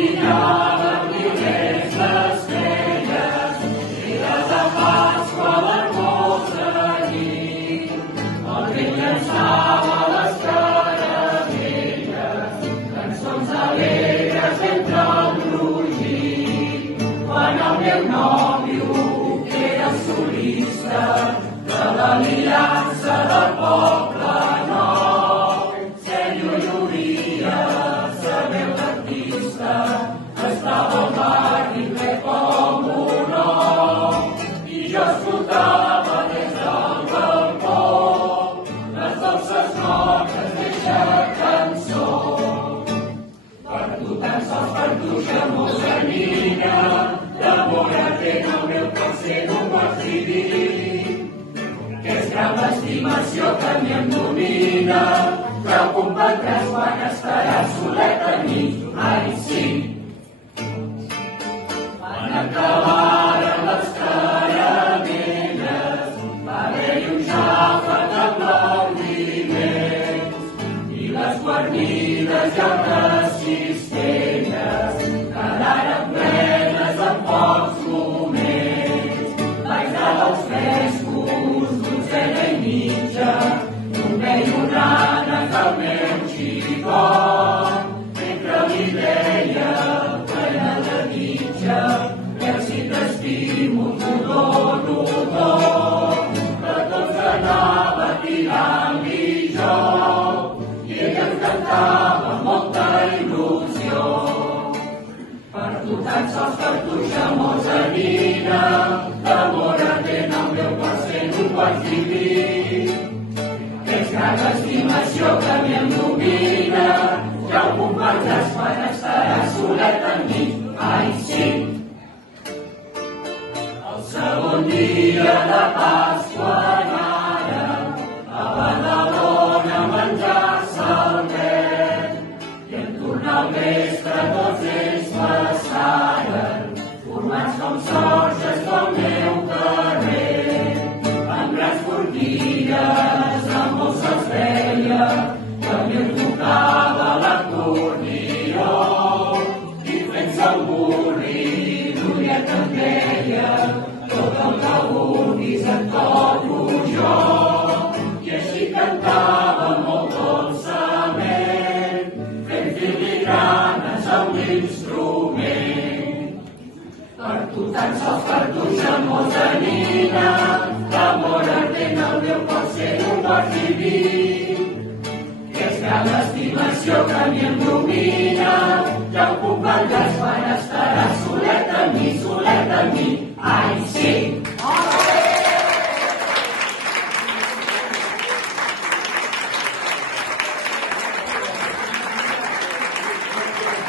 brillaven milers d'estrelles, dies de Pasqua l'hermosa nit. El vent llançava les caramelles, cançons alegres entre el brogit. Quan el meu nòvio, que era solista de l'Aliança del Poble Nou, Sèrio lluïa, sa veu d'artista, estava al barri ple com un ou, i jo escoltava des del balcó les dolces notes d'eixa cançó. Per tu, tan sols per tu, xamosa nina, d'amor ardent el meu cor sent un pot diví. Que és gran l'estimació que a mi em domina, però comprendràs quan estaràs solet a mi. Ai, sí. Quan acabaren les caramelles, va haver-hi un xàfec d'aplaudiments, i les guarnides i altres cistelles quedaren plenes en pocs moments. Vaig dar els frescos, dotzena i mitja, només un ànec del meu xicot, mentre li deia, plena de mitja, que si t'estimo t'ho dono tot, que tots anava tirant-li jo, i ella em cantava amb molta il·lusió. Per tu, tan sols per tu, xamosa nina, d'amor ardent el meu cor sent un pot diví. Que és gran l'estimació que a mi em domina, ja ho comprendràs quan estaràs solet amb mi. Ai, sí. El segon dia de Pasqua anàrem a Badalona a menjar-se el nen, i en tornar al vespre tots ells passaren, formats com sorges del meu carrer, amb grans forquilles, amb molts se'ls veia, que a mi em tocava l'acordió, i fent-se el burri, Núria em deia, tot el que vulguis et toco jo, i així cantava molt dolçament, fent filigranes amb l'instrument. Per tu, tan sols per tu, xamosa nina, d'amor ardent el meu cor sent un pot diví. Que és gran l'estimació que a mi em domina, ja ho comprendràs quan estaràs solet amb mi, solet amb mi. Ai, sí.